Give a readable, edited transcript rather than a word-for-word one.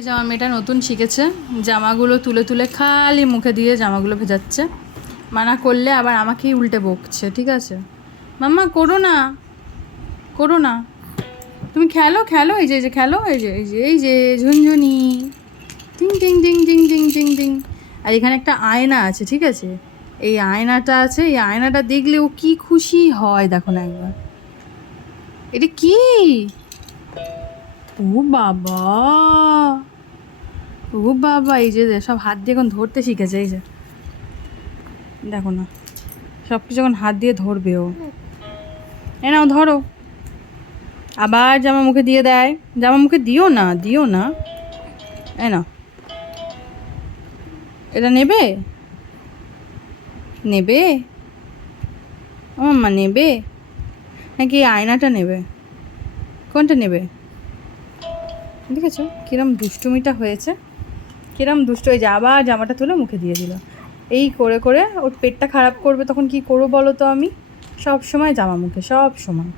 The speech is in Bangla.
এই যে আমার মেয়েটা নতুন শিখেছে, জামাগুলো তুলে তুলে খালি মুখে দিয়ে জামাগুলো ভেজাচ্ছে। মানা করলে আবার আমাকেই উল্টে বকছে। ঠিক আছে মাম্মা, করো না করো না, তুমি খেলো খেলো, এই যে এই যে খেলো, এই যে এই যে এই যে ঝুনঝুনি, টিং টিং টিং টিং টিং টিং টিং। আর এখানে একটা আয়না আছে, ঠিক আছে, এই আয়নাটা আছে, এই আয়নাটা দেখলে ও কি খুশি হয় দেখো না একবার। এটা কি? ও বাবা, ও বাবা, এই যে সব হাত দিয়ে এখন ধরতে শিখেছে। এই যে দেখো না, সব কিছু এখন হাত দিয়ে ধরবে ও। এ নাও ধরো, আবার জামা মুখে দিয়ে দেয়। জামা মুখে দিও না, দিও না। এ নাও, এটা নেবে, নেবে ও মাম্মা, নেবে নাকি এই আয়নাটা নেবে? কোনটা নেবে? দেখেছো কিরম দুষ্টুমিটা হয়েছে, কিরম দুষ্ট। এই যে আবার জামাটা তুলে মুখে দিয়ে দিল। এই করে করে ওর পেটটা খারাপ করবে, তখন কি করবো বলো তো আমি? সব সময় জামা মুখে, সব সময়।